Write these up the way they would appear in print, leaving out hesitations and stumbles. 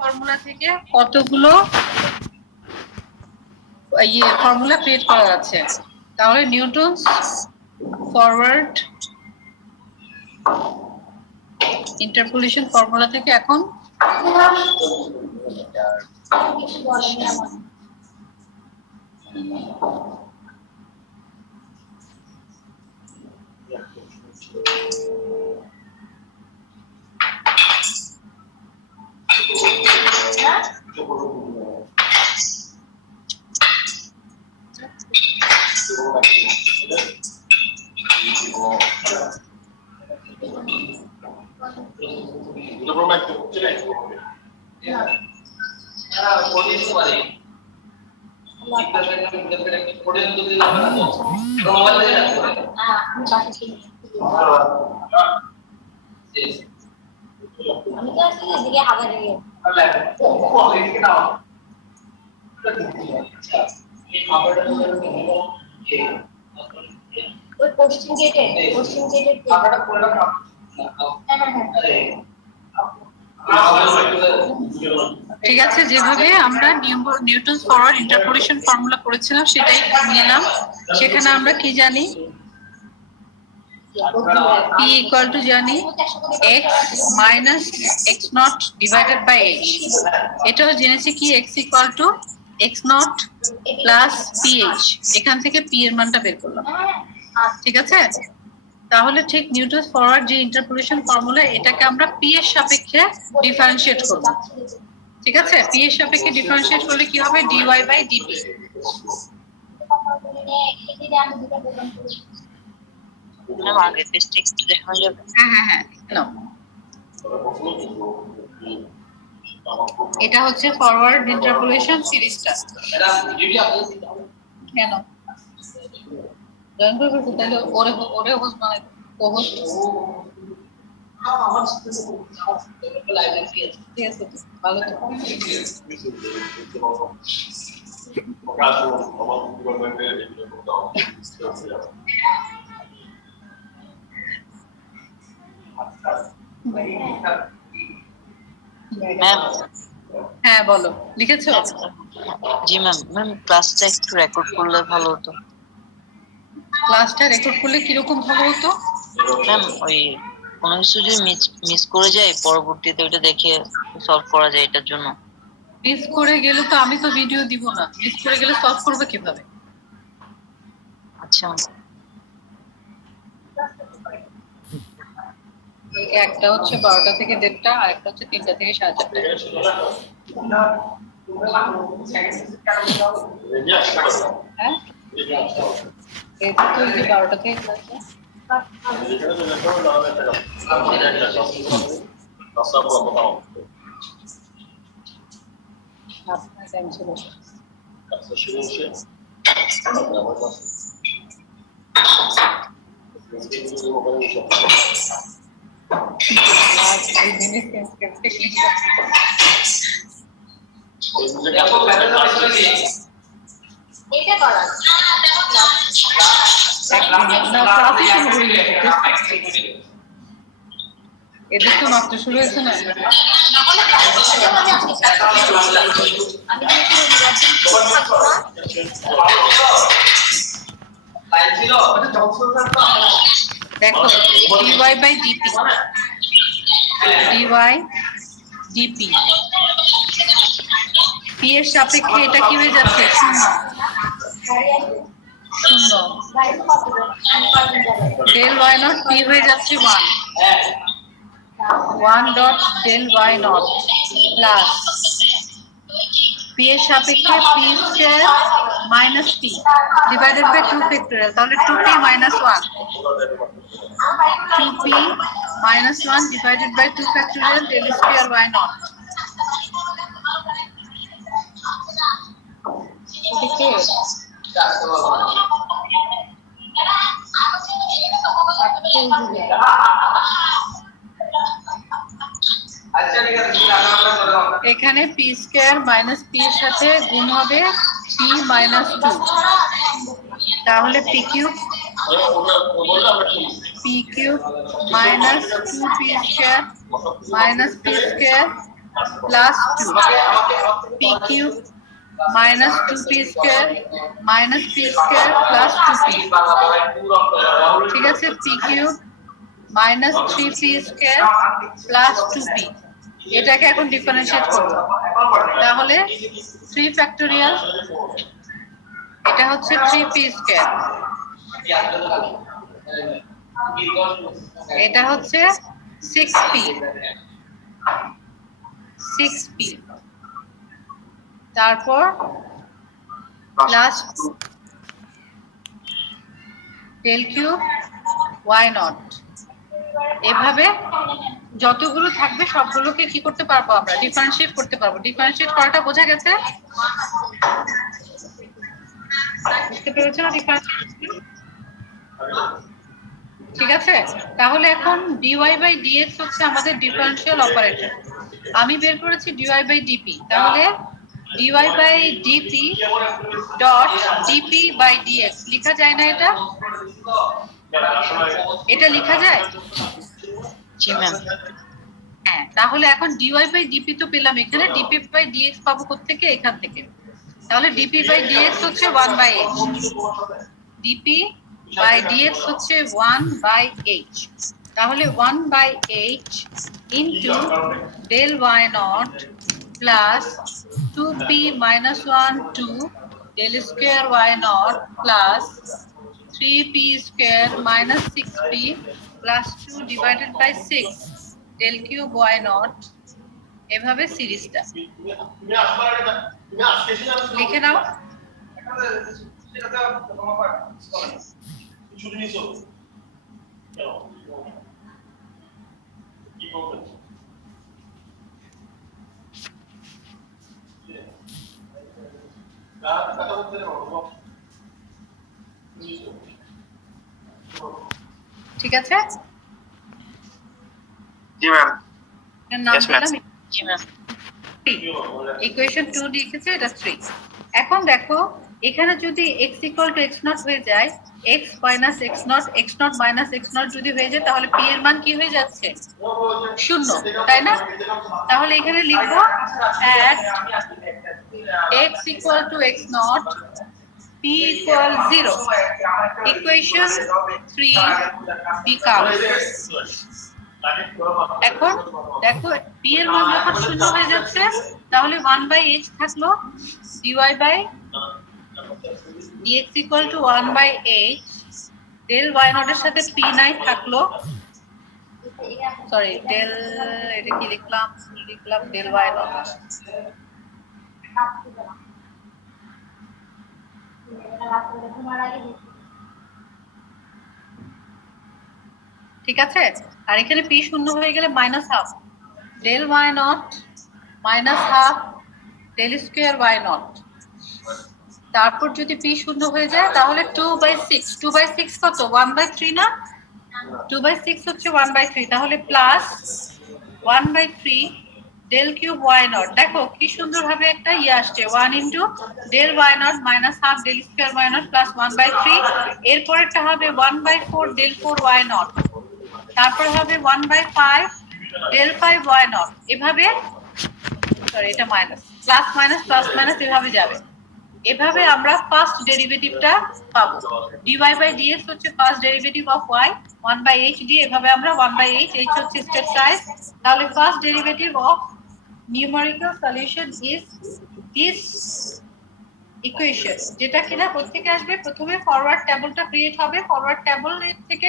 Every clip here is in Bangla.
ফর্মুলা থেকে কতগুলো ফর্মুলা ক্রিয়েট করা আছে। তাহলে নিউটনস ফরওয়ার্ড ইন্টারপোলেশন ফর্মুলা থেকে এখন ঠিক আছে, যেভাবে আমরা নিউটনস ফরওয়ার্ড ইন্টারপোলেশন ফর্মুলা করেছিলাম সেটাই নিলাম। সেখানে আমরা কি জানি, p equal to জানি x minus x naught divided by h। এটাও জেনেছি কি x equal to x naught plus ph। এখান থেকে p এর মানটা বের করলাম। ঠিক আছে, তাহলে ঠিক নিউটনস ফরওয়ার্ড যে ইন্টারপোলেশন ফর্মুলা, এটাকে আমরা p এর সাপেক্ষে ডিফারেন্সিয়েট করব। ঠিক আছে, p এর সাপেক্ষে ডিফারেন্সিয়েট করলে কি হবে, dy by dt। এটা হচ্ছে ফরওয়ার্ড ইন্টারপোলেশন সিরিজটা। কেন জয়েন করবে? তাহলে ওরে হোস্ট বানাই, কোহোস্ট। ঠিক আছে, ভালো তো। হ্যাঁ বলো, লিখেছো? জি ম্যাম, ক্লাসটা একটু রেকর্ড করলে ভালো হতো। ক্লাসটা রেকর্ড করলে কিরকম ভালো হতো ম্যাম? ওই কোনো কিছু যদি মিস করে যায়, পরবর্তীতে ওইটা দেখে সলভ করা যায়। এটার জন্য মিস করে গেলে তো আমি তো ভিডিও দিব না, মিস করে গেলে সলভ করবে কিভাবে? আচ্ছা, একটা হচ্ছে 12টা থেকে 1:30, আর একটা হচ্ছে 3টা থেকে 4:30। হ্যাঁ, এই তো 12টা থেকে ক্লাস। আপনার টাইম ছিল এদের তো মাত্র শুরু হয়েছে না। দেখো, dy by dp, dp p এর সাপেক্ষে এটা কি হয়ে যাচ্ছে? শূন্য। del y naught p হয়ে যাচ্ছে 1 dot del y naught plus p এর সাপেক্ষে p square minus p divided by 2 factorial, তাহলে 2p minus 1, 2p minus 1 divided by 2 factorial del square y naught। এদিকে এখানে p স্কয়ার মাইনাস p এর সাথে গুণ হবে p মাইনাস 2, তাহলে p cube minus 2p square minus p square plus 2 p cube minus 2p square minus p square plus 2p ঠিক আছে p cube minus 3p square plus 2p এটাকে এখন ডিফারেন্সিয়েট করব তাহলে 3 ফ্যাক্টোরিয়াল এটা হচ্ছে 3p স্কয়ার এটা হচ্ছে 6p তারপর plus del cube y naught এভাবে যতগুলো থাকবে সবগুলোকে কি করতে পারবো আমরা ডিফারেন্সিয়েট করতে পারবো ডিফারেন্সিয়েট করাটা বোঝা গেছে বুঝতে পেরেছো না ডিফারেন্সিয়েট ঠিক আছে তাহলে এখন dy বাই dx হচ্ছে আমাদের ডিফারেন্সিয়াল অপারেটর আমি বের করেছি dy বাই dp তাহলে dy by dp dot dp by dx লেখা যায় না এটা লেখা যায় জি ম্যাম হ্যাঁ তাহলে এখন dy বাই dp তো পেলাম এখানে dp বাই dx পাবো কোত্থেকে এখান থেকে তাহলে dp বাই dx হচ্ছে 1 by h dp by dx হচ্ছে 1 বাই h তাহলে 1 by h into del y naught plus 2p minus 1 2 del square y naught plus 3p square minus 6p plus 2 divided by 6 del cube y naught এভাবে সিরিজটা লিখে নাও ঠিক আছে জি ম্যাম এর নাম Yes, ma'am. দিলাম জি ম্যাম ইকুয়েশন 2 লিখেছে এটা 3 এখন দেখো এখানে যদি x x naught হয়ে যায় x minus x naught minus x naught যদি হয়ে যায় তাহলে p এর মান কি হয়ে যাচ্ছে শূন্য তাই না তাহলে এখানে লিখবো at x x naught p equal 0 equation 3 becomes এখন দেখো p এর মান যখন শূন্য হয়ে যাচ্ছে তাহলে 1 বাই h থাকলো dy by dx equal to 1 by h del y naught এর সাথে p নাই থাকলো সরি del এটা কি লিখলাম del y naught ঠিক আছে আর এখানে p শূন্য হয়ে গেলে minus half del y naught minus half del square y naught তারপর যদি p শূন্য হয়ে যায় তাহলে 2/6 কত 1/3 না 2/6 হচ্ছে 1/3 তাহলে plus 1/3 del cube y naught দেখো কি সুন্দরভাবে একটা আসছে 1 into del y naught minus half del square y naught plus 1/3 এরপরেরটা হবে 1/4 del 4 y naught তারপর হবে 1/5 del 5 y naught এভাবে সরি এটা মাইনাস প্লাস মাইনাস এভাবে যাবে এভাবে আমরা ফার্স্ট ডেরিভেটিভটা পাবো dy বাই dx হচ্ছে first derivative of y 1/h দিয়ে এভাবে আমরা 1/h h হচ্ছে স্টেপ সাইজ তাহলে first derivative of numerical solution is this equation যেটা কিনা কোত্থেকে আসবে প্রথমে ফরওয়ার্ড টেবিলটা ক্রিয়েট হবে ফরওয়ার্ড টেবিল থেকে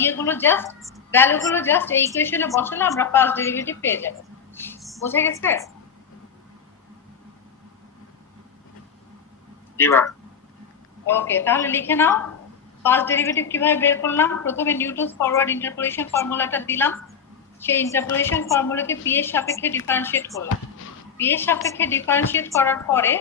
ইয়েগুলো জাস্ট ভ্যালুগুলো জাস্ট এই ইকুয়েশনে বসালে আমরা ফার্স্ট ডেরিভেটিভ পেয়ে যাব বোঝা গেছে ওকে তাহলে লিখে নাও ফার্স্ট ডেরিভেটিভ কিভাবে বের করলাম প্রথমে নিউটনস ফরওয়ার্ড ইন্টারপোলেশন ফর্মুলাটা দিলাম সেই ইন্টারপোলেশন ফর্মুলাকে p এর সাপেক্ষে ডিফারেন্সিয়েট করলাম p এর সাপেক্ষে ডিফারেন্সিয়েট করার পরে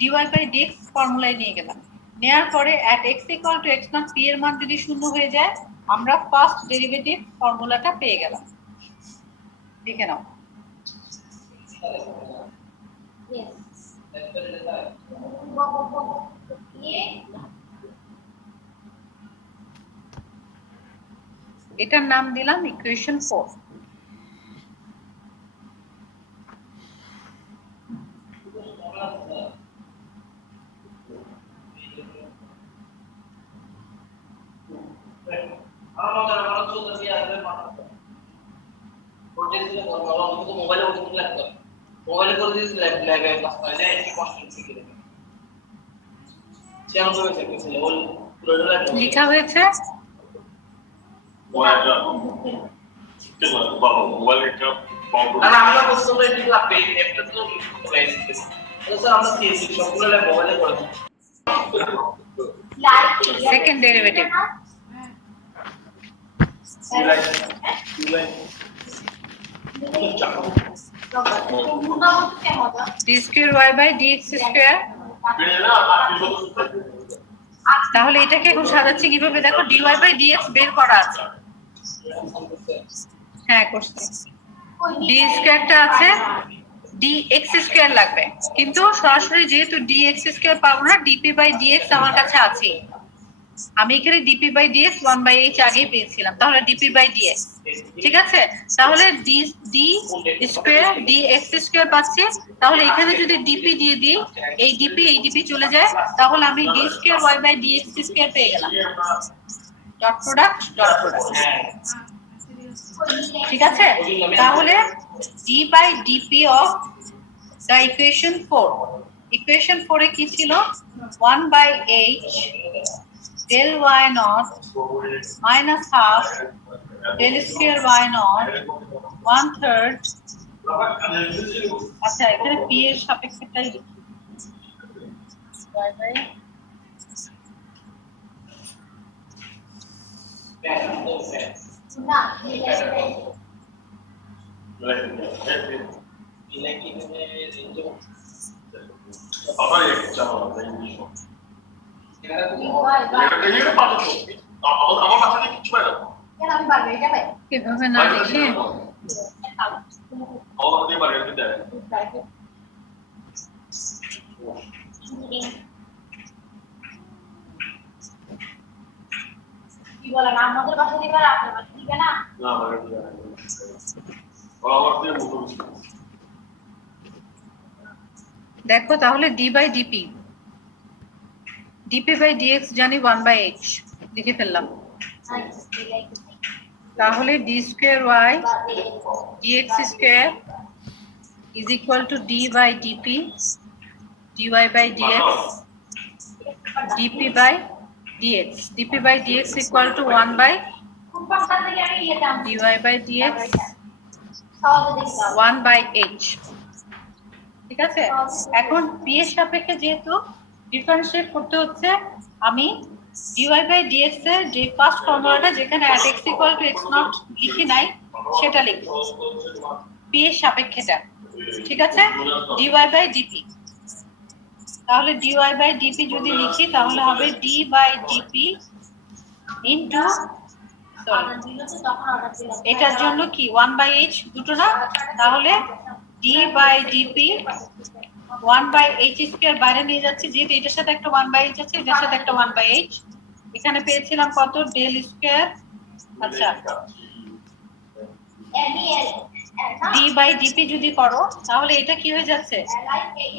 dy বাই dx ফর্মুলায় নিয়ে গেলাম নেয়ার পরে at x = x naught p এর মান যদি শূন্য হয়ে যায় আমরা ফার্স্ট ডেরিভেটিভ ফর্মুলাটা পেয়ে গেলাম লিখে নাও এটার নাম দিলাম ইকুয়েশন 4 মোবাইলে করে দিয়েছি ল্যাবে ক্লাস করে যায় একটি কনস্ট্যান্ট শিখে দেবে সেরকম ভাবে শিখেছিল ওল পুরোটা লেখা হয়েছে আমরা প্রথমে এটি লাগবে একটা তো লাইসেন্স স্যার আমরা দিয়েছি সবগুলো ল্যাব মোবাইলে করে second derivative d square y by dx square তাহলে এটাকে এখন সাজাচ্ছি কিভাবে দেখো dy by dx বের করা আছে হ্যাঁ করছি d স্কয়ারটা আছে dx স্কয়ার লাগবে কিন্তু সরাসরি যেহেতু dx স্কয়ার পাবো না dp by dx আমার কাছে আছে আমি এখানে dp by dx 1/h আগে পেয়েছিলাম তাহলে dp by dx ঠিক আছে তাহলে d স্কয়ার dx স্কয়ার পাচ্ছি তাহলে এখানে যদি dp দিয়ে দিই এই dp চলে যায় তাহলে আমি d square y by dx square পেয়ে গেলাম ডট প্রোডাক্ট ঠিক আছে তাহলে d by dp of the equation 4 equation 4 এ কি ছিল 1/h del y naught minus half del square y naught 1/3 আচ্ছা এখানে p এর সাপেক্ষেটাই লিখি y by না কিভাবে না লিখে কি বলেন আমাদের বাসা দিবে না আপনার বাসা দিবে না দেখো তাহলে d by dp dp by dx জানি 1/h লিখে ফেললাম তাহলে d square y dx square is equal to d by dp dy by dx dp by dx dp by dx equal to 1 by dy by dx 1/h ঠিক আছে এখন p এর সাপেক্ষে যেহেতু ডিফারেন্সিয়েট করতে হচ্ছে আমি dy by dx এর যে ফার্স্ট ফর্মুলাটা যেখানে at x equal to x naught লিখি নাই সেটা লিখব p এর সাপেক্ষেটা ঠিক আছে dy by dp তাহলে dy by dp যদি লিখি তাহলে হবে d by dp ইনটু এটার জন্য কি 1/h দুটো না তাহলে d by dp 1/h square বাইরে নিয়ে যাচ্ছি যেহেতু এটার সাথে একটা 1/h আছে এটার সাথে একটা 1/h এখানে পেয়েছিলাম কত ডেল স্কয়ার আচ্ছা d by dp যদি করো তাহলে এটা কি হয়ে যাচ্ছে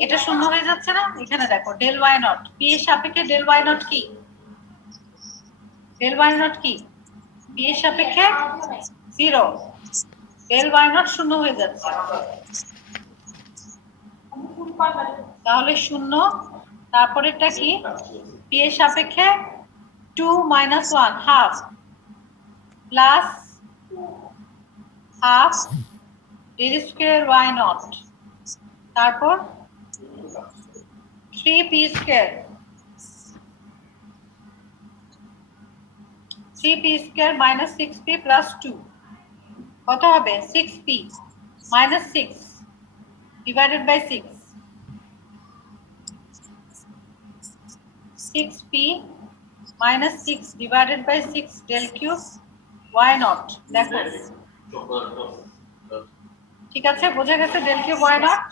এটা শূন্য হয়ে যাচ্ছে না এখানে দেখো ডেল y নট p এর সাপেক্ষে ডেল y নট কি ডেল y নট কি p এর সাপেক্ষে 0 ডেল y নট শূন্য হয়ে যাচ্ছে তাহলে শূন্য তারপরেরটা কি p এর সাপেক্ষে 2 - 1 half plus half del square y naught তারপর 3p square 3p² - 6p + 2 কত হবে 6p - 6 divided by 6 6p - 6 divided by 6 del cube y naught দেখো ঠিক আছে বোঝা গেছে del cube y naught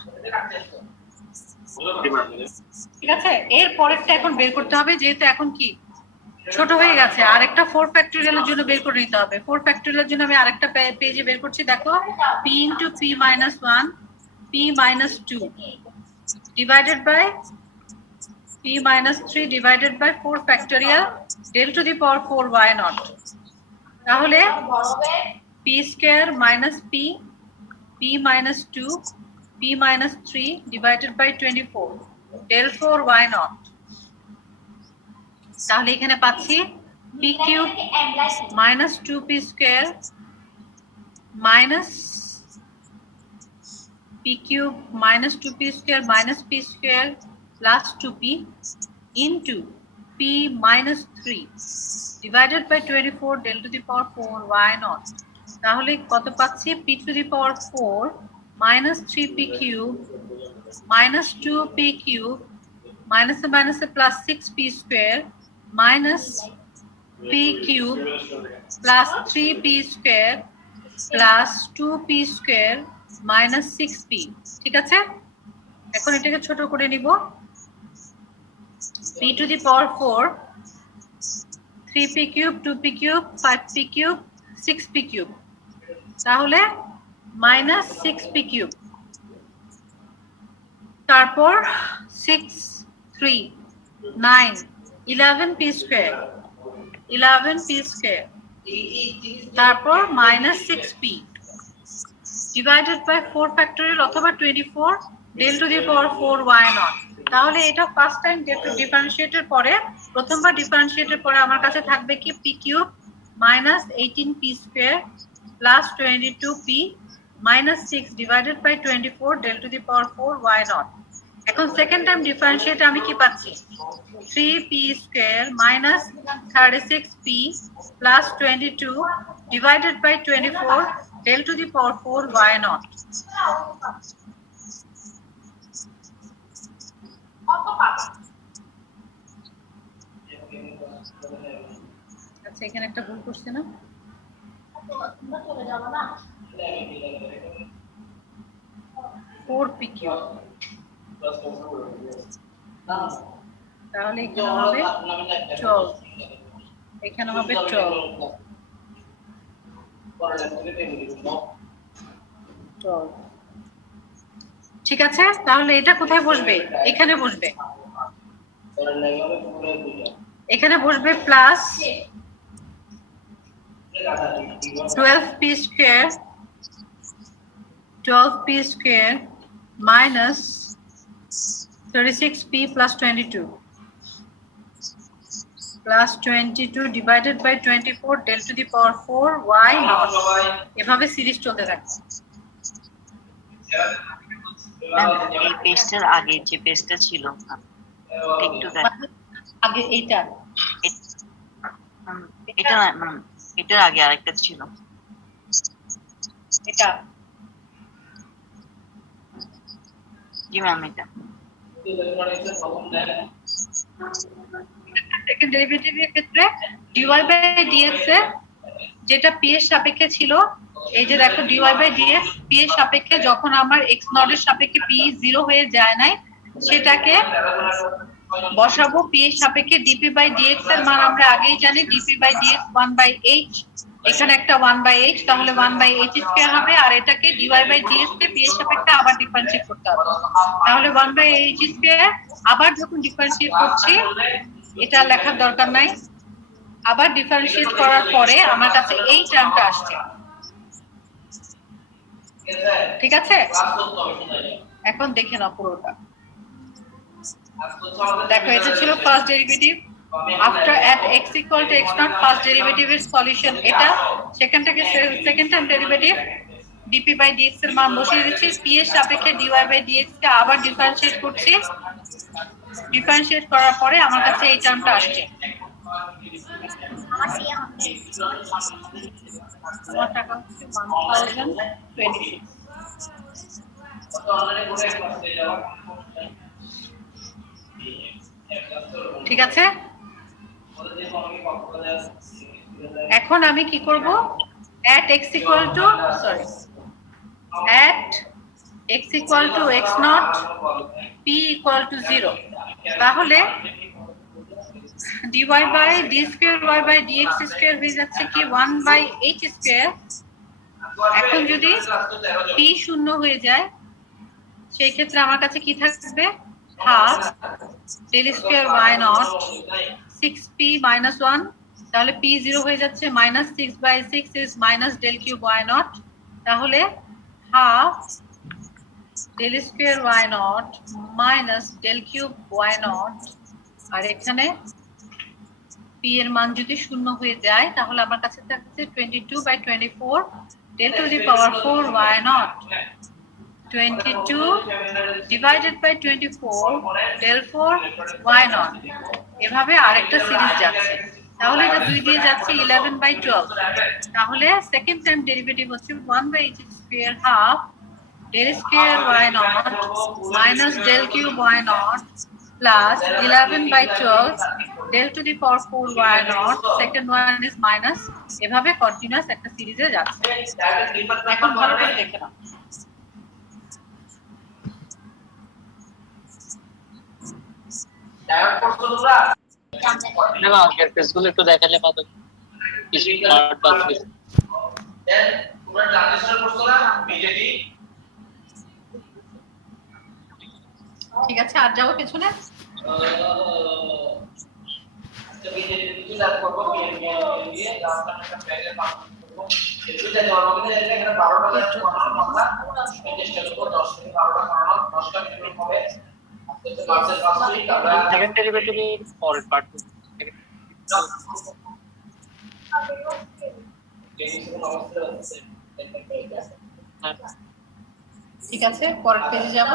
ঠিক আছে এর পরেরটা এখন বের করতে হবে যেহেতু এখন কি ছোট হয়ে গেছে আরেকটা 4 ফ্যাক্টোরিয়ালের জন্য বের করে নিতে হবে 4 ফ্যাক্টোরিয়ালের জন্য আমি আরেকটা পেজে বের করছি দেখো p * p - 1 p - 2 divided by p - 3 divided by 4 factorial del to the power 4 y naught তাহলে p² - p p minus 2 p minus 3 divided by 24 del 4 y naught তাহলে এখানে পাচ্ছি p cube minus 2p square minus p cube minus 2p square minus p square plus 2p into p minus 3 divided by 24 del to the power 4 y naught তাহলে কত পাচ্ছি p to the power 4 minus 3p cube minus 2p cube minus a minus a plus 6p square minus p cube plus 3p square plus 2p square minus 6p ঠিক আছে এখন এটাকে ছোট করে নিব p to the power 4 3p cube 2p cube 5p cube 6p cube তাহলে minus 6p cube তারপর 6 3 9 11p square 11p square তারপর minus 6p divided by 4 factorial অথবা 24 del to the power 4 y naught তাহলে এটা ফার্স্ট টাইম ডিফারেন্সিয়েটের পরে প্রথমবার ডিফারেন্সিয়েটের পরে আমার কাছে থাকবে কি p cube minus 18p square plus 22p minus 6 divided by 24 del to the power 4 y naught এখন সেকেন্ড টাইম ডিফারেন্সিয়েট আমি কি পাচ্ছি 3p square minus 36p plus 22 divided by 24 del to the power 4 y naught আচ্ছা এখানে একটা ভুল করছি না চলে যাব না 4p cube তাহলে এখানে হবে 12 এখানে হবে 12 ঠিক আছে তাহলে এটা কোথায় বসবে এখানে বসবে এখানে বসবে plus 12p square 12p square minus 36p plus 22 plus 22 divided by 24 del to the power 4 y naught এভাবে সিরিজ চলতে থাকবে এই পেজটার আগে যে পেজটা ছিল একটু আগে এইটা এটা এটার আগে আরেকটা ছিল এটা জি ম্যাম এটা সেকেন্ড ডেরিভেটিভের ক্ষেত্রে dy by dx এর যেটা p এর সাপেক্ষে ছিল এই যে দেখো dy by dx p এর সাপেক্ষে যখন আমার x নট এর সাপেক্ষে p 0 হয়ে যায় নাই সেটাকে বসাবো p এর সাপেক্ষে dp by dx এর মান আমরা আগেই জানি dp by dx 1/h এখানে একটা 1/h তাহলে 1/h স্কয়ার হবে আর এটাকে dy by dx K p এর সাপেক্ষে আবার ডিফারেন্সিয়েট করতে হবে তাহলে 1/h স্কয়ার আবার যখন ডিফারেন্সিয়েট করছি এটা লেখার দরকার নাই আবার ডিফারেন্সিয়েট করার পরে আমার কাছে এই টার্মটা আসছে ঠিক আছে এখন দেখে নাও পুরোটা দেখো এটা ছিল first derivative after at x equal to x naught first derivative is solution এটা second time derivative dp by dx এর মান বসিয়ে দিচ্ছি p এর সাপেক্ষে dy by dx কে আবার ডিফারেন্সিয়েট করছি ডিফারেন্সিয়েট করার পরে আমার কাছে এই টার্মটা আসছে আমার টাকা হচ্ছে 1026 ঠিক আছে এখন আমি কি করব at x equal to x naught p equal to 0 তাহলে dy by d square y by dx square হয়ে যাচ্ছে কি 1/h square এখন যদি p শূন্য হয়ে যায় সেই ক্ষেত্রে আমার কাছে কি থাকবে half del square y naught 6p minus 1 তাহলে p 0 হয়ে যাচ্ছে -6/6 is minus del cube y naught তাহলে half del square y naught minus del cube y naught আর এখানে p এর মান যদি শূন্য হয়ে যায় তাহলে আমার কাছে থাকছে 22/24 del to the power 4 y naught 22 divided by 24 del 4 y naught এভাবে আরেকটা সিরিজ যাচ্ছে তাহলে এটা 2 দিয়ে যাচ্ছে 11/12 তাহলে সেকেন্ড টাইম ডেরিভেটিভ হচ্ছে 1/h square half del square y naught minus del cube y naught plus 11/12 del to the power 4 y naught second one is minus এভাবে কন্টিনিউয়াস একটা সিরিজে যাচ্ছে এখন ভালো করে দেখে নাও ডায়োড করছো তোমরা না আগের পেজগুলো একটু দেখালে পাতো কিছু পার্ট বাদ গেছে দেন তোমরা ট্রানজিস্টর করছো না বিজেডি ঠিক আছে আর যাও পেছনে আচ্ছা বিজেডি কিছু লাভ করব বিজেডি দিয়ে রাস্তা একটা প্যাকেজ পাস করব এগুলো দেওয়ার মধ্যে এখানে 12টা লেফট বানানো কথা চেষ্টা করব 10 থেকে 12টা বানানো 10টা মিনিট হবে আজকে মার্চের 5 তারিখ আমরা সেকেন্ড ডেরিভেটিভের পরের পার্ট ঠিক আছে পরের পেজে যাব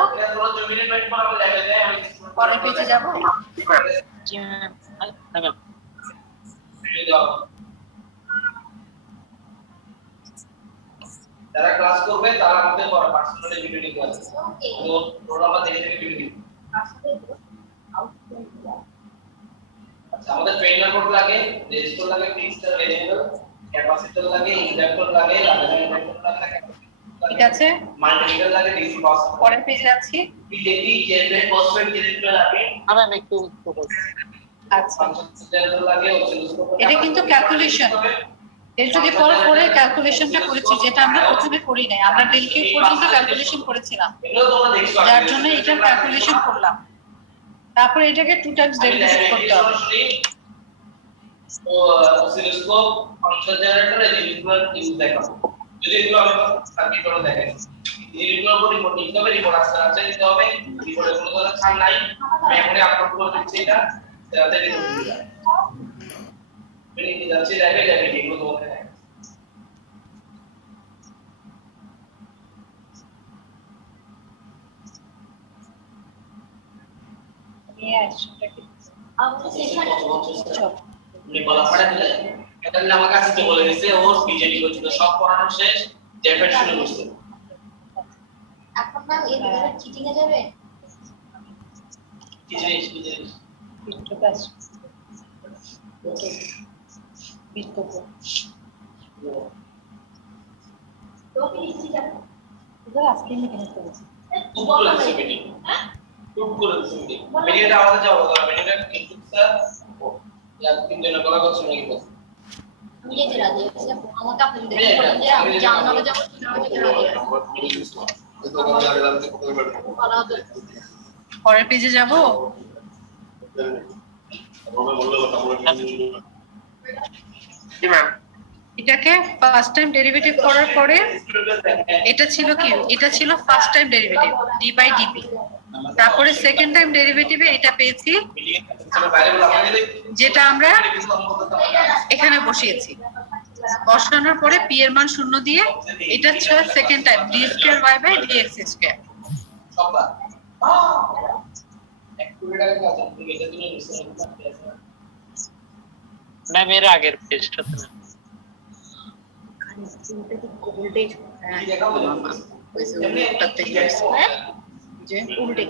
পরের পেজে যাব যারা ক্লাস করবে তারা আমাদের পার্সোনালি ভিডিও নিতে আসবে তো রোল নাম্বার দেখে দেখে ভিডিও দিন আচ্ছা আমাদের ট্রেনার কোড লাগে রেজিস্টার লাগে ফিক্সড ভেরিয়েবল ক্যাপাসিটর লাগে ইন্ডাক্টর লাগে ইন্ডাক্টর লাগে ঠিক আছে মাল্টিমিটার লাগে ডিসি পাস পরের পেজে যাচ্ছি বিজেপি জেনারেট ফসফেট জেনারেটর লাগে আমি একটু আচ্ছা জেনারেটর লাগে অসিলোস্কোপ এটা কিন্তু calculation del to the power 4 এর ক্যালকুলেশনটা করেছি যেটা আমরা প্রথমে করি নাই আমরা del cube পর্যন্ত ক্যালকুলেশন করেছিলাম এগুলো তোমরা দেখছো যার জন্য এটার ক্যালকুলেশন করলাম তারপর এটাকে 2 টাইমস ডেরিভেটিভ করতে হবে ও অসিলোস্কোপ ফাংশন জেনারেটর এগুলো ইউজ দেখাবো যদি এগুলো আমি সার্কিট করে দেখাই এগুলোর উপর রিপোর্ট নিতে হবে রিপোর্ট আসতে দিতে হবে রিপোর্টে কোনো কথা ছাড় নাই আমি এখনই আপলোড করে দিচ্ছি এটা যাতে রিপোর্ট দিয়ে যায় যাচ্ছে যাবে এগুলো তোমাকে আমার কাছে তো বলে দিছে ও বিজেপি করছিল সব পড়ানো শেষ জেফেট শুরু করছে এখন না এই ভিতরে চিটিং এ যাবে কি জিনিস তো কি নিচে যাবে আজকে আমি কেন করেছি খুব ভালো লাগছে মিটিং খুব করে দিছে মিটিং মিটিংটা আমাদের যাবো মিটিংটা কিন্তু স্যার ইয়া তিনজন কলা করছে নাকি বস আমি যেতে রাজি আছি আমাকে আপনি দেখে বলেন যে আমি জানাবো যাব যেতে রাজি আছি ভালো হবে পরের পেজে যাব জি ম্যাম এটাকে ফার্স্ট টাইম ডেরিভেটিভ করার পরে এটা ছিল কি এটা ছিল first time derivative d by dp তারপরে সেকেন্ড টাইম ডেরিভেটিভে এটা পেয়েছি যেটা আমরা এখানে বসিয়েছি বসানোর পরে p এর মান শূন্য দিয়ে এটা ছিল second time d square y by dx square সববার এক কোটি টাকা কাজ আপনি এটা দিলে রিসার্চ করতে আছে ম্যাম এর আগের পেজটাতে যে উল্টে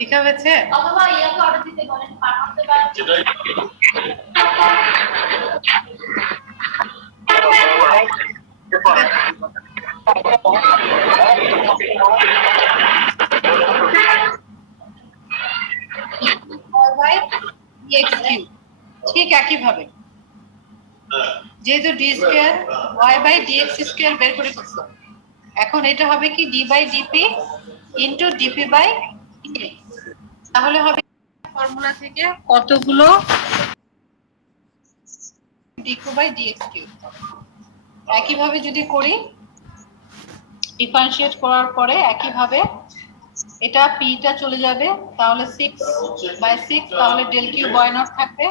লেখা হয়েছে? অথবা ইয়াকে অর্ডার দিতে বলেন, পাঠাতে পারেন। যেটাই ঠিক একইভাবে যেহেতু D square Y by DX square বের করে ফেলছো, এখন এটা হবে কি D by DP into DP by DX. তাহলে হবে ফর্মুলা থেকে কতগুলো ডিকিউ বাই ডিএক্স কিউব। একইভাবে যদি করি ডিফারেন্সিয়েট করার পরে একইভাবে এটা পিটা চলে যাবে, তাহলে 6/6, তাহলে ডেল কিউ ওয়াই নট থাকবে।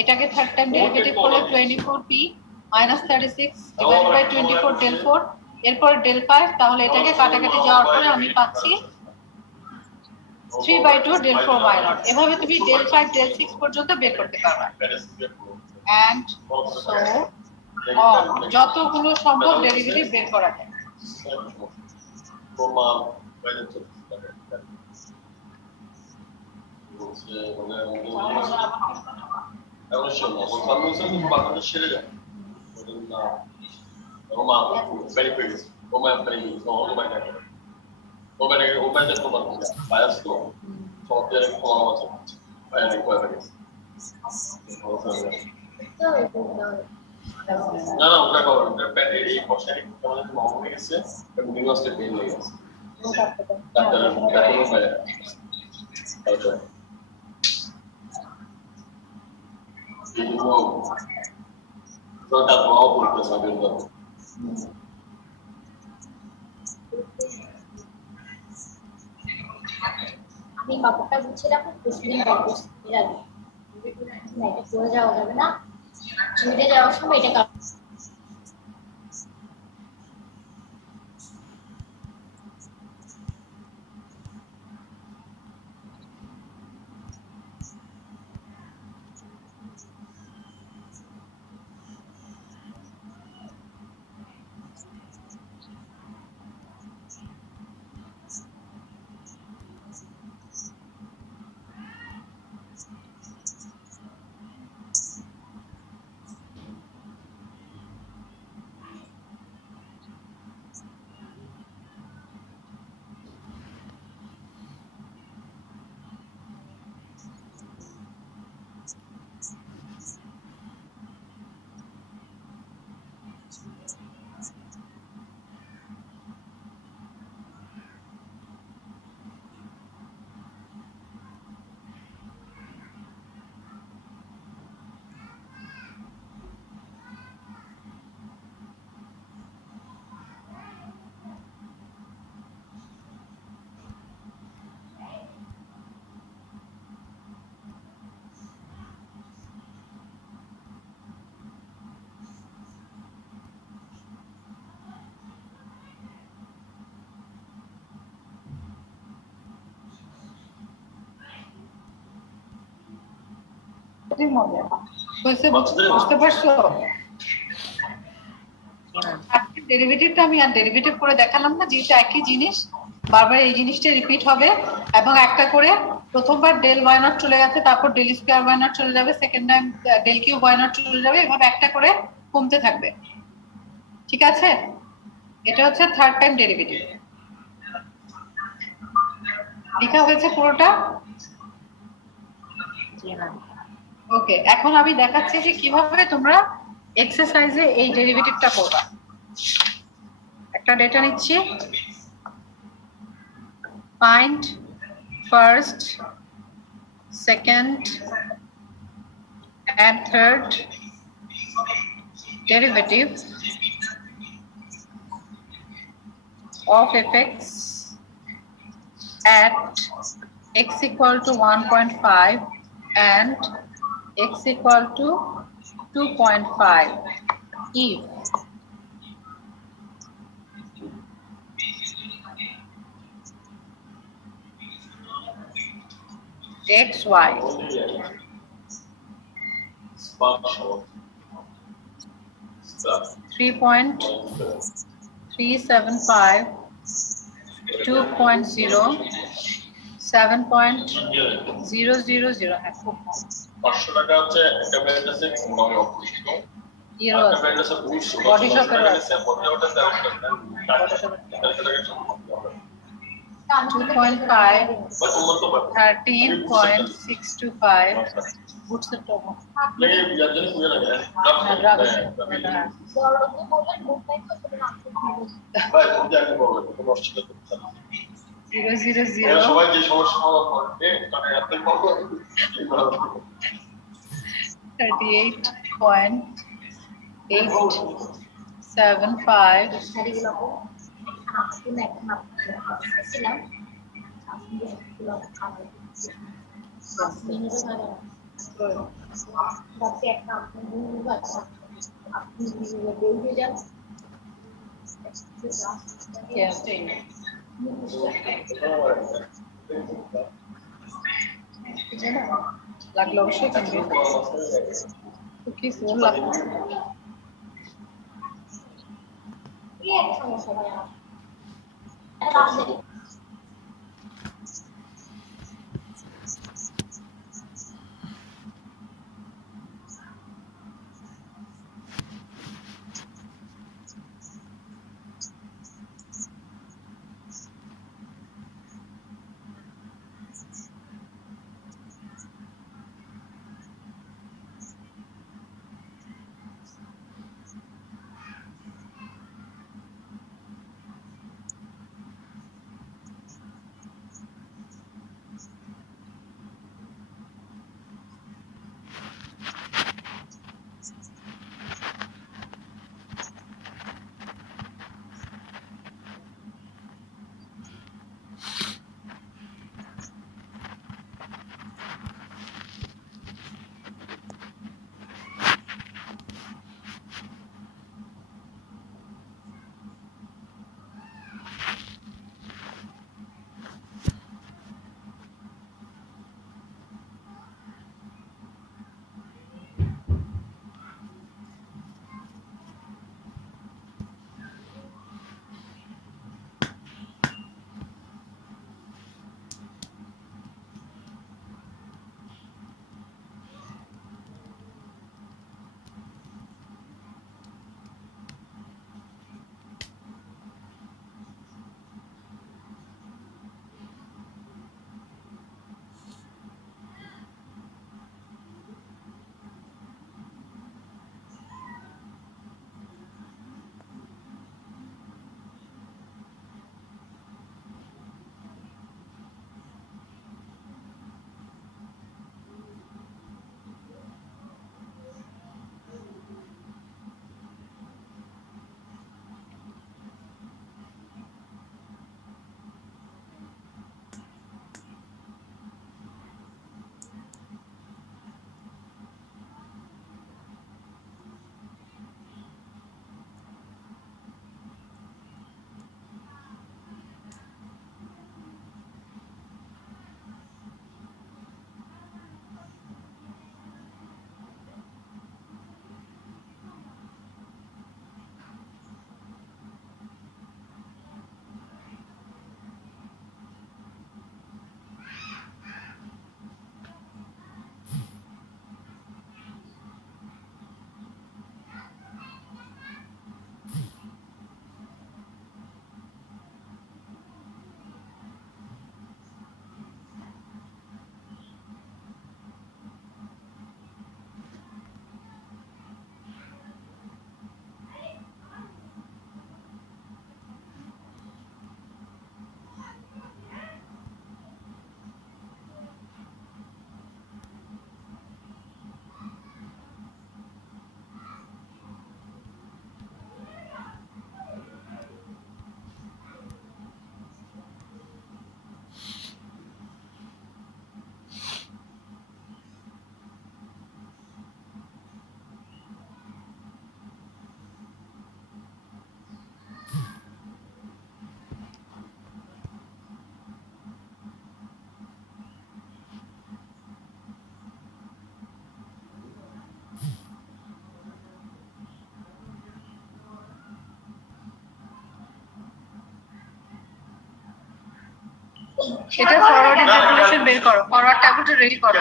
এটাকে থার্ড টাইম ডেরিভেটিভ করলে 24p - 36 ডিভাইডেড বাই 24 ডেল 4, এরপর ডেল 5, তাহলে এটাকে কাটাকাটি যাওয়ার পরে আমি পাচ্ছি 3/2 ডেল 4 ওয়াই নট। এভাবে তুমি ডেল 5 ডেল 6 পর্যন্ত বের করতে পারবে। এন্ড সো অন, যতগুলো সম্ভব ডেরিভেটিভ বের করা যায়। না না ওটা করো, ওটা প্যাটে এই কষারি আমাদের মহম হয়ে গেছে এবং নিউজে পেন হয়ে গেছে। ডাক্তার ডাক্তারও পারে আচ্ছা এটা বড় করতে হবে না। আমি কাপড়টা গুছিয়ে রাখো, প্রতিদিন কাপড় এর আগে না, এটা পরে যাওয়া যাবে না, ছুটে যাওয়ার সময় এটা কাপড় বুঝতে পারছো? ডেরিভেটিভটা আমি আর ডেরিভেটিভ করে দেখালাম না, যেটা একই জিনিস বারবার এই জিনিসটা রিপিট হবে এবং একটা করে প্রথমবার ডেল ওয়াই নট চলে গেছে, তারপর ডেল স্কয়ার ওয়াই নট চলে যাবে, second time del cube Y naught চলে যাবে, এভাবে একটা করে কমতে থাকবে। ঠিক আছে, এটা হচ্ছে থার্ড টাইম ডেরিভেটিভ। লেখা হয়েছে পুরোটা? ওকে, এখন আমি দেখাচ্ছি যে কিভাবে তোমরা এক্সারসাইজে এই ডেরিভেটিভটা করবা। একটা ডেটা নিচ্ছি, find first, second and third derivative of fx at x equal to 1.5 and x equal to 2.5 if x y 3.375 2.0 7.000 হ্যাঁ খুব কম 500 টাকা হচ্ছে একটা ব্র্যান্ড আছে নয় অপরিচিত ইয়েরো একটা আছে ব্র্যান্ড আছে বুস্ট Body Shop এর আছে। বডি শপের 1300 টাকা 2.5 বাট উন্নত পাবে 13.625 বুটসের টপ লাগে ইয়ার জন্য খুঁজে লাগে হ্যাঁ বড়কে বললেন বুক পাই তো সেটা নাম ভাই তুমি আগে বলো কোনো অসুবিধা করতে না 000 সবাই যে সমস্যা হওয়ার পরে মানে আপনি কত 38.875 শাড়িগুলো আপনি একটা নাম ছিলাম আপনি এগুলো খাবার আপনি নিয়ে বাকি একটা আপনি নিয়ে আপনি বেরিয়ে যান লাগলো অবশ্যই কিনবে তো কি ফোন লাগলো এই একটা সমস্যা ভাই আমার এটা আছে এটা ফরওয়ার্ড ইন্টারপোলেশন বের করো, ফরওয়ার্ড ট্যাবুলটা রেডি করো।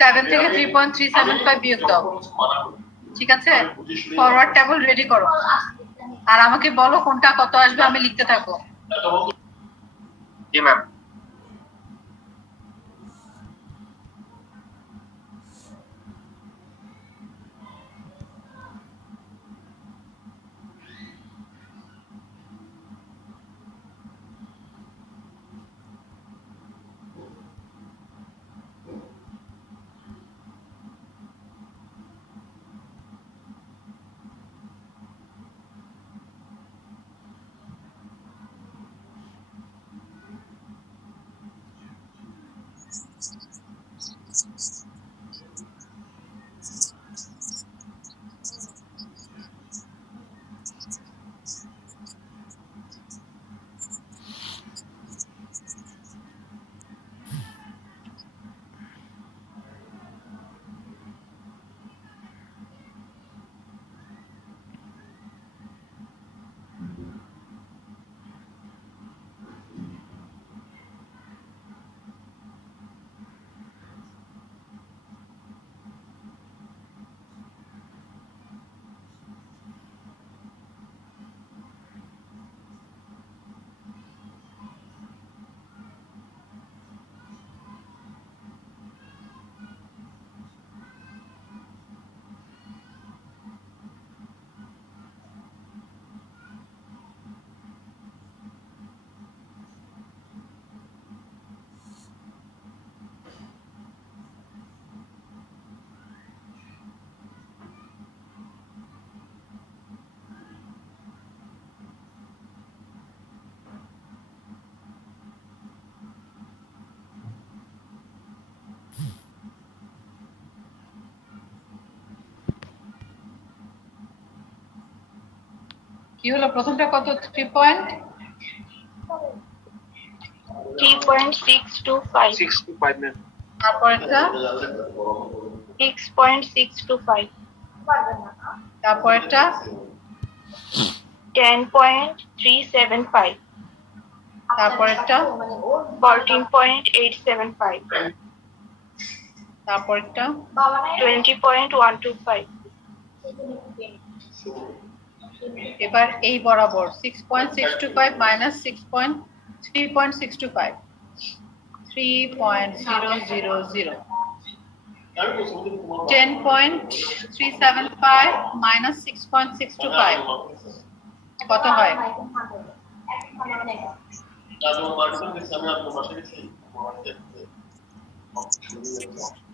7 থেকে 3.375 বিয়োগ দাও, ঠিক আছে? ফরওয়ার্ড ট্যাবল রেডি করো আর আমাকে বলো কোনটা কত আসবে, আমি লিখতে থাকো। জি ম্যাম। কি হলো প্রথমটা কত? 3 পয়েন্ট 3.625 625 ম্যাম। তারপরেরটা 6.625 তারপরেরটা 10.375 তারপরেরটা 14.875 তারপরেরটা 20.125 এবার এই বরাবর 6.625 মাইনাস 3.625 3.000 10.375 মাইনাস 6.625 কত হয়?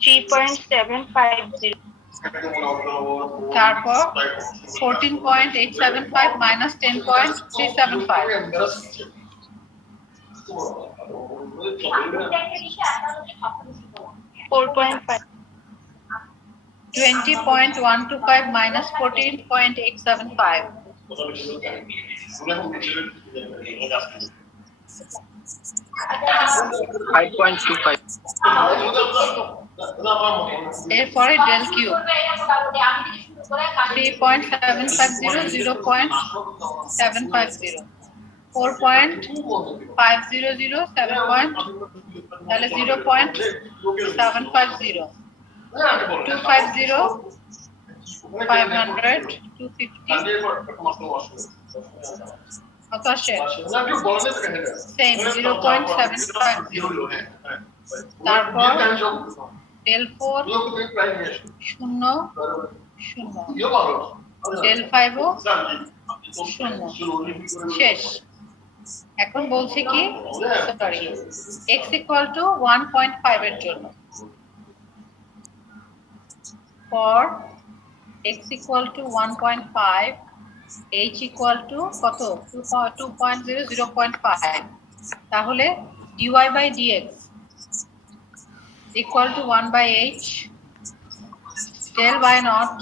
3.750 তারপর 14.875 মাইনাস 10.375 4.5 20.125 minus 14.875 5.25 এরপরে ডেল কিউব 3.750 0.750 4.500 7 point তাহলে 0.750 250 500 250 কত আসে? সেম 0.750 তারপর ডেল 4 শূন্য শূন্য ডেল 5 ও শূন্য শেষ। এখন বলছি কি সরি x equal to 1.5 এর জন্য for x equal to 1.5 h equal to কত 2.0 0.5 তাহলে dy by dx equal to 1 by h del y naught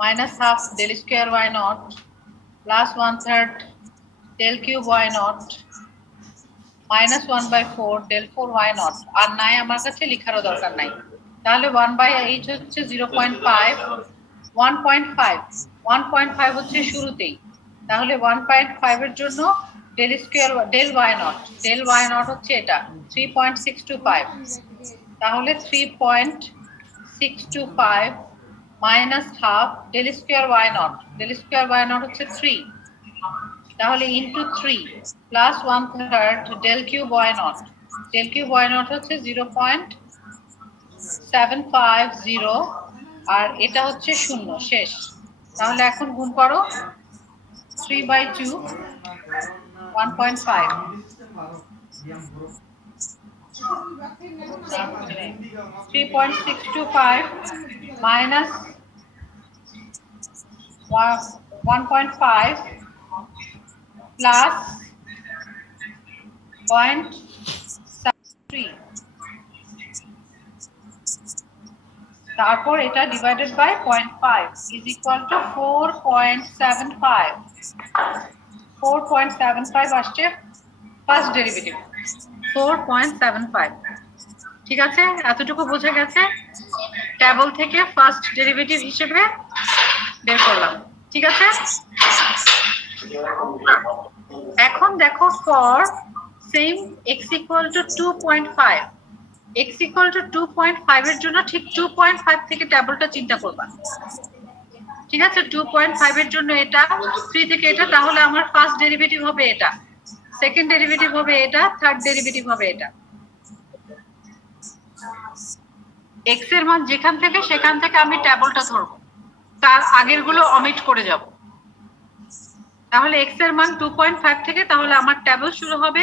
minus half del square y naught plus 1/3 del cube y naught minus 1 by 4 del 4 y naught আর নাই আমার কাছে লেখারও দরকার নাই। তাহলে 1 by h হচ্ছে 0.5 1.5 হচ্ছে শুরুতেই, তাহলে 1.5 এর জন্য del y naught হচ্ছে এটা 3.625 তাহলে 3.625 minus half del square y naught হচ্ছে 3 তাহলে into 3 plus 1/3 del cube y naught হচ্ছে 0.750 আর এটা হচ্ছে শূন্য শেষ তাহলে এখন গুণ করো 3/2 1.5 3.625 minus 1.5 plus 0.73 তারপর এটা divided by 0.5 is equal to 4.75 আসছে ফার্স্ট ডেরিভেটিভ 4.75 ঠিক আছে এতটুকু বোঝা গেছে টেবল থেকে ফার্স্ট ডেরিভেটিভ হিসেবে বের করলাম ঠিক আছে এখন দেখো for same x equal to 2.5 x equal to 2.5 এর জন্য ঠিক 2.5 থেকে টেবলটা চিন্তা করবা ঠিক আছে 2.5 এর জন্য এটা 3 থেকে এটা তাহলে আমার ফার্স্ট ডেরিভেটিভ হবে এটা সেকেন্ড ডেরিভেটিভ হবে এটা থার্ড ডেরিভেটিভ হবে এটা x এর মান যেখান থেকে সেখান থেকে আমি টেবলটা ধরব তার আগের গুলো অমিট করে যাব তাহলে x এর মান 2.5 থেকে তাহলে আমার টেবল শুরু হবে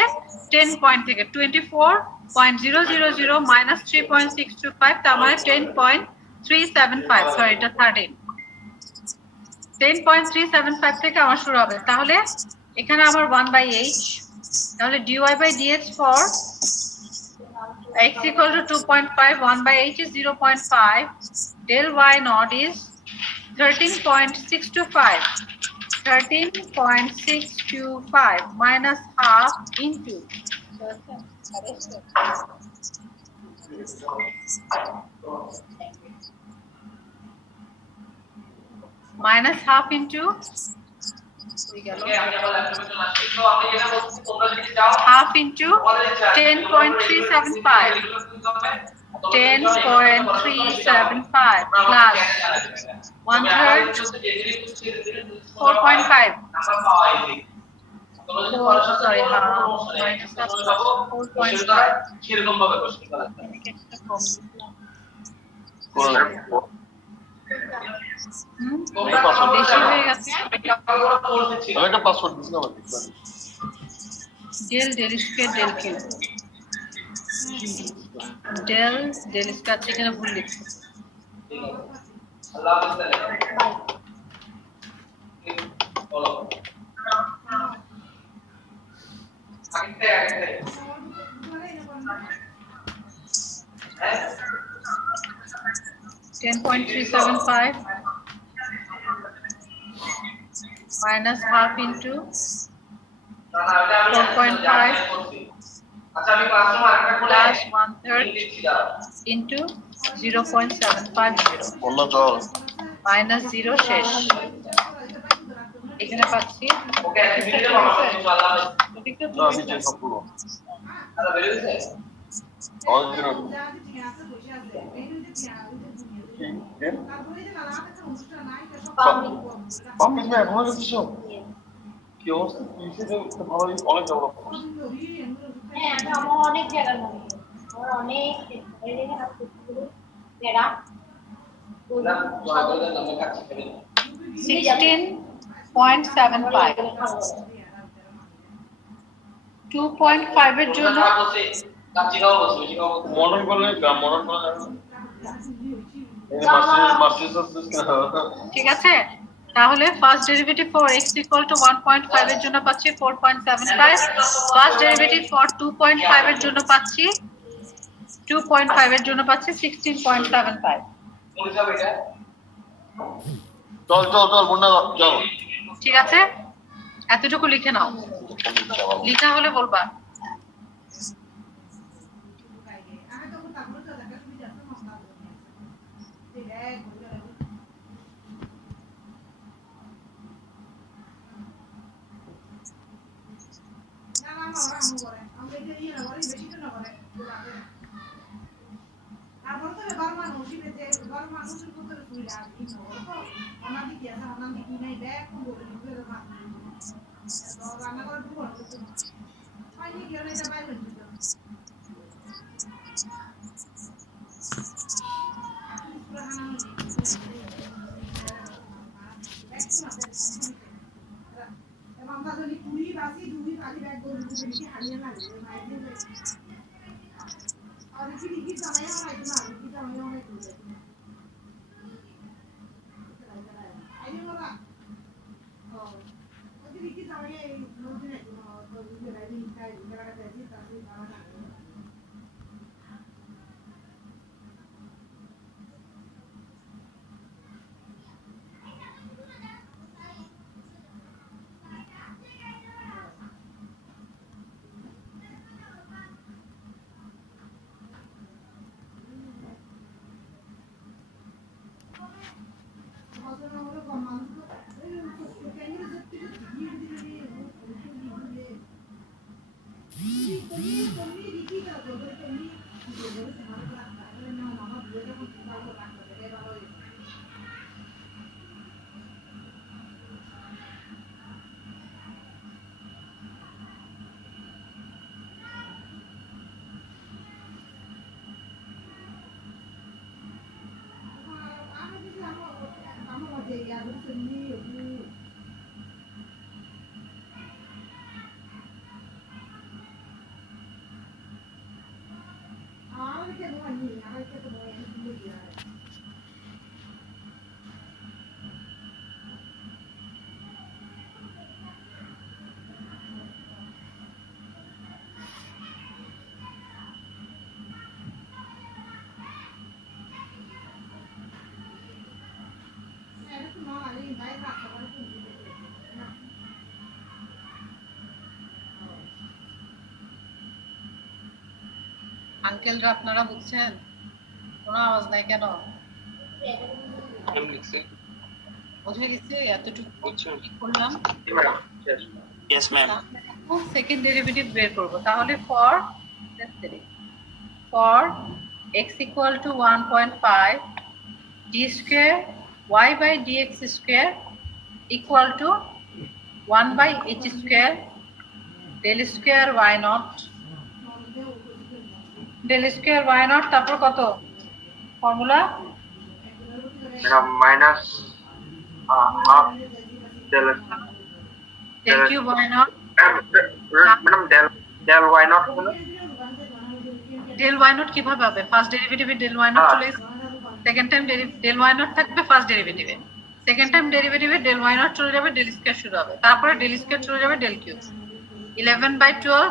10 পয়েন্ট থেকে 24.000 minus 3.625 তার মানে 10.375 সরি এটা 13 10.375 থেকে আমার শুরু হবে তাহলে এখানে আমার 1/h তাহলে dy by dx for x equal to 2.5 1/h is 0.5 del y naught is 13.625 minus half into minus half into half into 10.375 plus 1/3 4.5 sorry half minus 4.5 সেরকম ভাবে প্রশ্ন করা বেশি হয়ে গেছে একটা পাসওয়ার্ড দিস না del square del cube del square এখানে ভুল লিখছি আল্লাহ হাফেজ বলো আগে 10.375 minus half into 4.5 আচ্ছা আমি ক্লাসরুম আরেকটা করে plus 1/3 into 0.750 বললো চল minus 0 শেষ এখানে পাচ্ছি ওকে অ্যাক্টিভিটি বাবা ইনশাআল্লাহ না আমি যে সব করব আরে বের হইছে অরিজিনাল পাম্পিস ভাই এখনো যাচ্ছ কি অবস্থা কিসে তো ভালোই অনেক ডেভেলপ করছে হ্যাঁ আমার অনেক জায়গা মনে আমার অনেক এই দেখেন আপনি বেড়া না জয়গলের নামে কাজ করে 16.75 2.5 এর জন্য কাচিগাও বসে শিখাও মডার্ন করলে মডার্ন করা যাবে এই মার্সিডিজ ঠিক আছে তাহলে first derivative for x equal to 1.5 এর জন্য পাচ্ছি 4.75 ফার্স্ট ডেরিভেটিভ ফর 2.5 এর জন্য পাচ্ছি 2.5 এর জন্য পাচ্ছি 16.75 মনে যাবে এটা চল চল চল বন্যা চল ঠিক আছে এতটুকু লিখে নাও লিখা হলে বলবা আঙ্কেলরা আপনারা বুঝছেন? কোনো আওয়াজ নাই কেন? বুঝে গেছে এতটুকু কি করলাম? Yes, ma'am. সেকেন্ড ডেরিভেটিভ বের করব। তাহলে for x equal to 1.5 d square y by dx square equal to 1 by h square del square y naught তারপর কত formula? Minus half del cube y naught madam del y naught del y naught কিভাবে হবে? ফার্স্ট ডেরিভেটিভে del y naught চলে আসবে, second time del y naught থাকবে ফার্স্ট ডেরিভেটিভে, সেকেন্ড টাইম ডেরিভেটিভে del y naught চলে যাবে, del স্কয়ার শুরু হবে, তারপরে del স্কয়ার চলে যাবে del cube, 11/12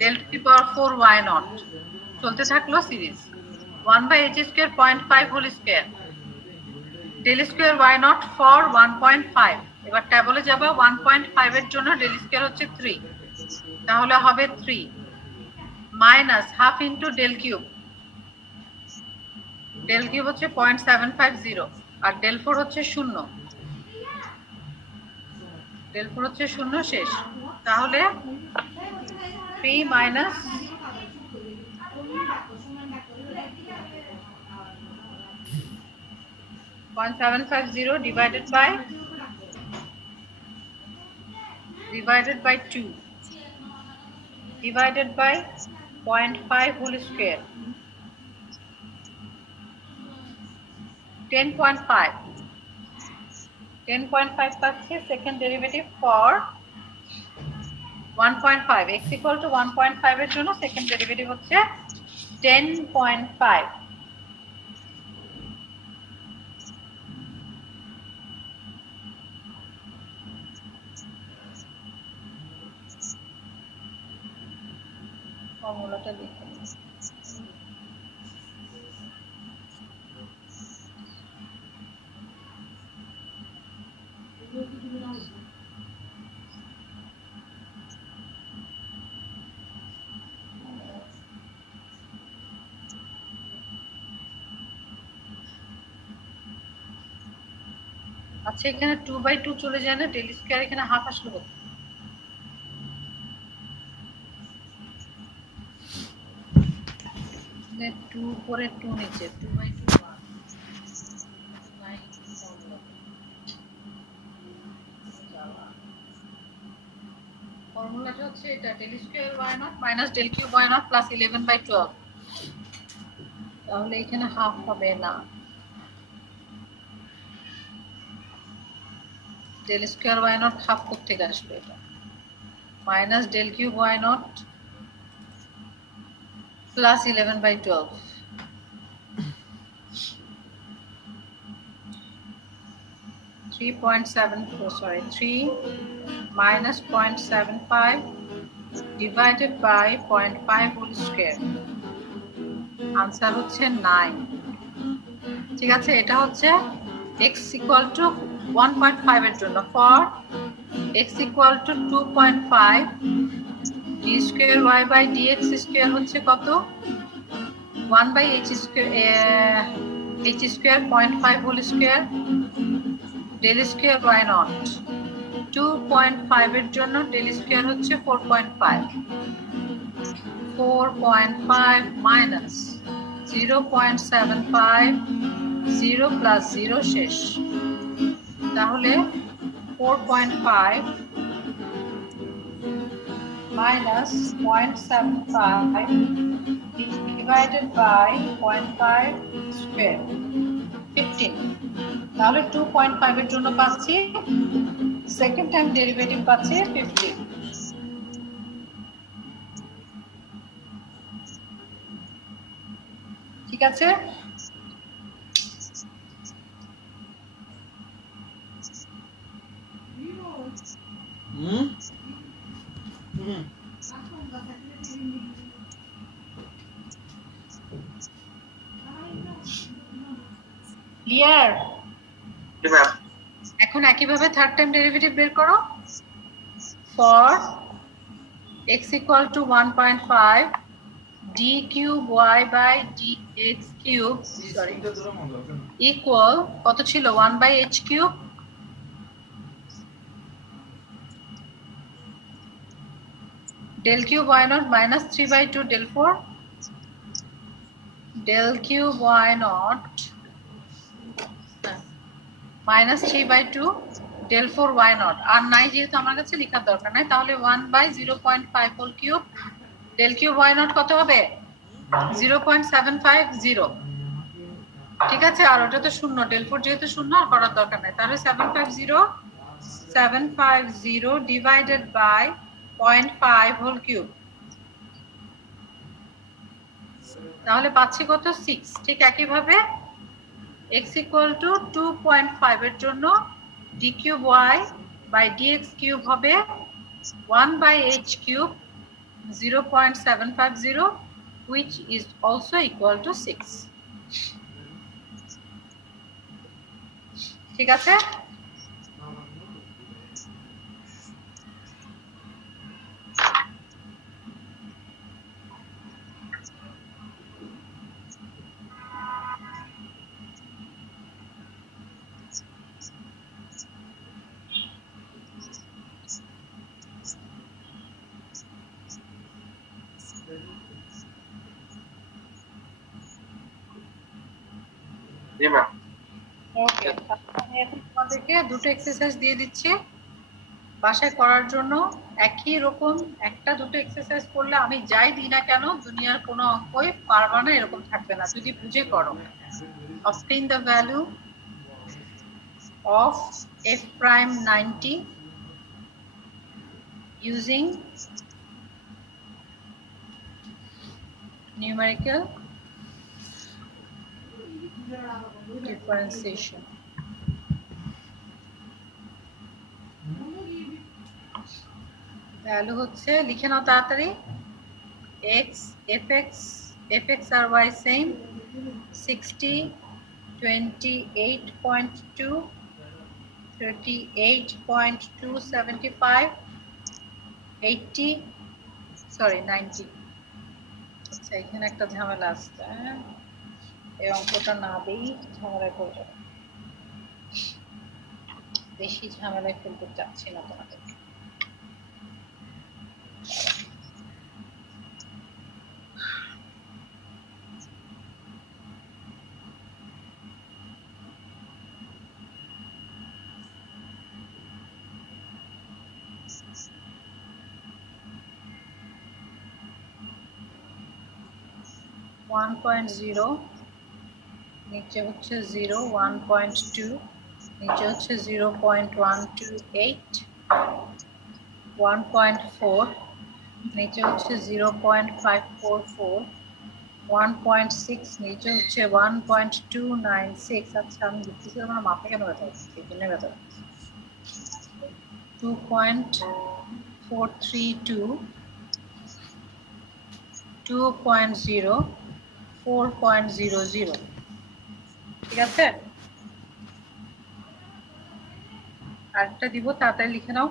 del to the power 4 y naught চলতে থাকলো series, 1 by h square 0.5 whole square, del square y naught for 1.5। এবার টেবলে যাবে, 1.5 এর জন্য del স্কয়ার হচ্ছে 3, তাহলে হবে 3 minus half into del cube হচ্ছে 0.750 আর del 4 হচ্ছে 0, del 4 হচ্ছে 0 শেষ। তাহলে 3 minus 0.750 divided by 2 divided by 0.5 whole square, 10.5 পাচ্ছি। Second derivative for 1.5 x equal to 1.5 এর জন্য সেকেন্ড ডেরিভেটিভ হচ্ছে 10.5। ফর্মুলাটা লিখে নিই। আচ্ছা, এখানে 2/2 চলে যায় না, del স্কয়ার এখানে হাফ আসলো। 2 উপরে 2 নিচে 2/2 ফর্মুলাটা হচ্ছে এটা del square y naught minus del cube y naught plus 11/12 তাহলে এখানে হাফ হবে না del square y naught half করতে আসবে এটা minus del cube y naught plus 11/12 3 minus 0.75 divided by 0.5 whole square answer হচ্ছে 9 ঠিক আছে এটা হচ্ছে x equal to 1.5 এর জন্য for x equal to 2.5 d square y by dx square হচ্ছে কত 1 by h square 0.5 whole square del square y naught 2.5 এর জন্য del square হচ্ছে 4.5 minus 0.75 0 plus 0 শেষ তাহলে 4.5 minus 0.75 divided by 0.5 square 15 তাহলে 2.5 এর জন্য পাচ্ছি সেকেন্ড টাইম ডেরিভেটিভ পাচ্ছি 15 ঠিক আছে ক্লিয়ার জি ম্যাম এখন একইভাবে থার্ড টাইম ডেরিভেটিভ বের করো for x equal to 1.5 d cube y by dx cube sorry equal কত ছিল 1 by h cube del cube y naught minus 3/2 del 4 del cube y naught minus 3/2 del 4 y naught আর নাই যেহেতু আমার কাছে লেখার দরকার নাই তাহলে 1 by 0.5 whole cube del cube y naught কত হবে 0.750 ঠিক আছে আর ওটা তো শূন্য del 4 যেহেতু শূন্য আর করার দরকার নাই তাহলে 750 divided by 0.5 whole cube তাহলে পাচ্ছি কত 6 ঠিক একই ভাবে x equal to 2.5 এর জন্য d cube y by dx cube হবে 1 by h cube 0.750 which is also equal to 6 ঠিক আছে জি ম্যাম ওকে আমি এখন তোমাদেরকে দুটো এক্সারসাইজ দিয়ে দিচ্ছি বাসায় করার জন্য একই রকম একটা দুটো এক্সারসাইজ করলে আমি যাই দিই না কেন দুনিয়ার কোনো অঙ্কই পারবা না এরকম থাকবে না যদি বুঝে করো obtain the value of f prime 90 using numerical differentiation value হচ্ছে লিখে নাও তাড়াতাড়ি x fx আর y সেম 60 28.2 38.275 80 সরি 90 আচ্ছা এখানে একটা ঝামেলা আছে এই অঙ্কটা না দেই ঝামেলায় পড়ে যাবে বেশি ঝামেলায় ফেলতে চাচ্ছি না তোমাদের 1.0 নিচে হচ্ছে 0 1.2 নিচে হচ্ছে 0.128 1.4 নিচে হচ্ছে 0.544 1.6 নিচে হচ্ছে 1.296 আচ্ছা আমি লিখতেছি আমার মাথা কেন ব্যথা হচ্ছে এই জন্য ব্যথা 2.432 2.0 4.00 ঠিক আছে আরেকটা দিব তাড়াতাড়ি লিখে নাও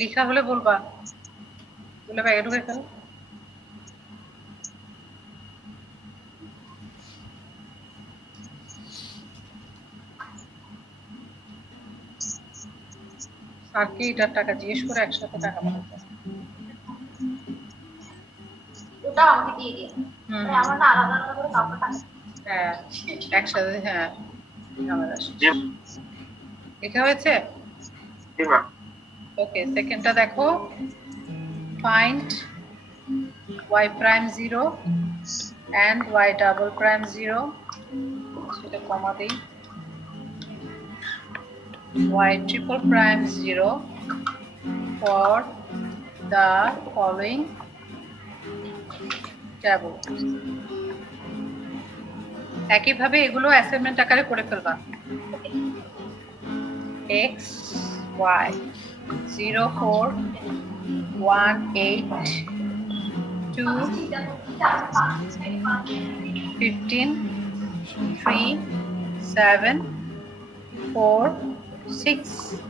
লিখা হলে বলবা বলে ব্যাগে ঢুকে ফেলো স্যারকে এটার টাকা জিজ্ঞেস করে একসাথে টাকা পাঠাতে ওটা আমাকে দিয়ে দিন মানে আমার না আলাদা আলাদা করে কাউকে টাকা হ্যাঁ একসাথে হ্যাঁ আমার আসে জি লেখা হয়েছে জি ম্যাম ওকে সেকেন্ডটা দেখো find y prime 0 and y double prime 0 সেটা কমা দেই y triple prime 0 for the following table একইভাবে এগুলো অ্যাসাইনমেন্ট আকারে করে ফেলবা x y 0 4 1 8 2 15 3 7 4 6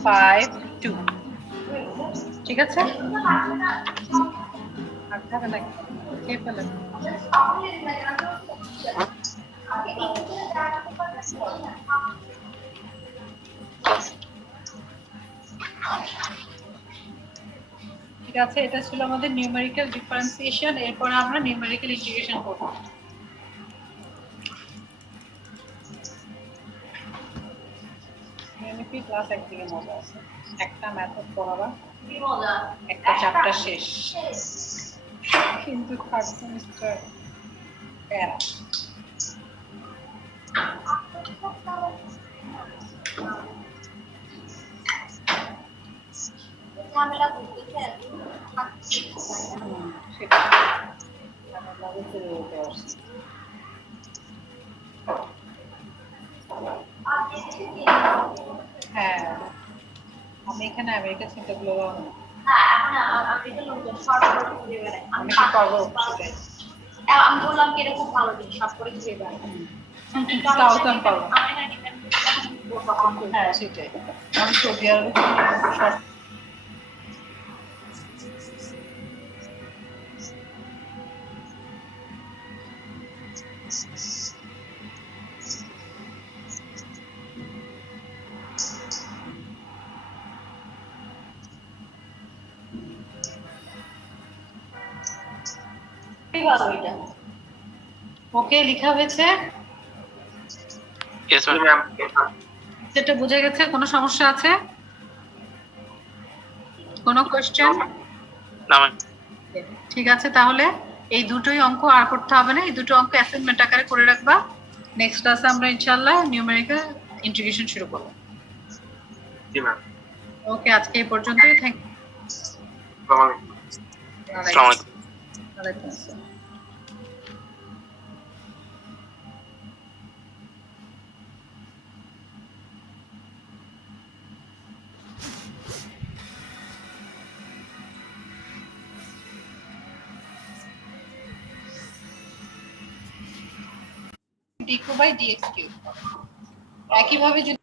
5 2 ঠিক আছে আর থাকে না খেয়ে ফেলেন ঠিক আছে এটা ছিল আমাদের নিউমেরিক্যাল ডিফারেন্সিয়েশন এরপর আমরা নিউমেরিক্যাল ইন্টিগ্রেশন করব নিউমেরিক্যাল ক্লাস একদিকে মজা আছে একটা মেথড পড়াবা কি মজা একটা চ্যাপ্টার শেষ কিন্তু থার্ড সেমিস্টার প্যারা ঝামেলা করতেছে সেটা আমার লাগে চলে যেতে পারছি হ্যাঁ আমি এখানে আমেরিকা চিন্তাগুলো আমি তো নতুন শর্ট করে ঘুরে বেড়াই আমি কি করবো সেটাই আমি বললাম কি এরকম ভালো জিনিস শর্ট করে ঘুরে বেড়াই তাও তো আমি পারবো না। আমি না ডিপেন্ড হ্যাঁ সেটাই আমি সৌদি আরবে শর্ট ভালো এটা ওকে লেখা হয়েছে জি ম্যাম সেটা বুঝে গেছে কোনো সমস্যা আছে কোনো কোশ্চেন না ম্যাম ঠিক আছে তাহলে এই দুটোই অঙ্ক আর করতে হবে না এই দুটো অঙ্ক অ্যাসাইনমেন্ট আকারে করে রাখবা নেক্সট ক্লাসে আমরা ইনশাআল্লাহ নিউমেরিক্যাল ইন্টিগ্রেশন শুরু করব জি ম্যাম ওকে আজকে এই পর্যন্তই থ্যাংক আসসালামু আলাইকুম ওয়ালাইকুম আসসালাম dq by dx cube একইভাবে যদি